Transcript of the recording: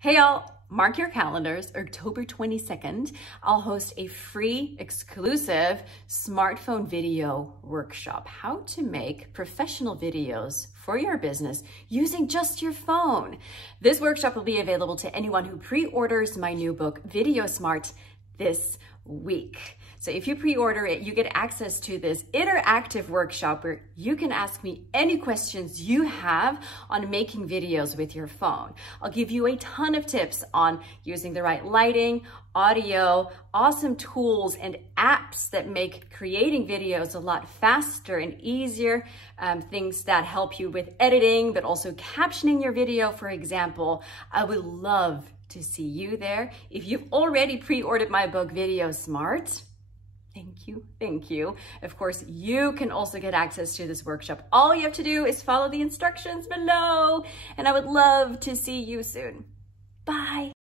Hey y'all, mark your calendars, October 22nd, I'll host a free, exclusive smartphone video workshop. How to make professional videos for your business using just your phone. This workshop will be available to anyone who pre-orders my new book, Video Smart, this week. So if you pre-order it, you get access to this interactive workshop where you can ask me any questions you have on making videos with your phone. I'll give you a ton of tips on using the right lighting, audio, awesome tools and apps that make creating videos a lot faster and easier, things that help you with editing, but also captioning your video, for example. I would love to see you there. If you've already pre-ordered my book, Video Smart, thank you. Of course, you can also get access to this workshop. All you have to do is follow the instructions below, and I would love to see you soon. Bye.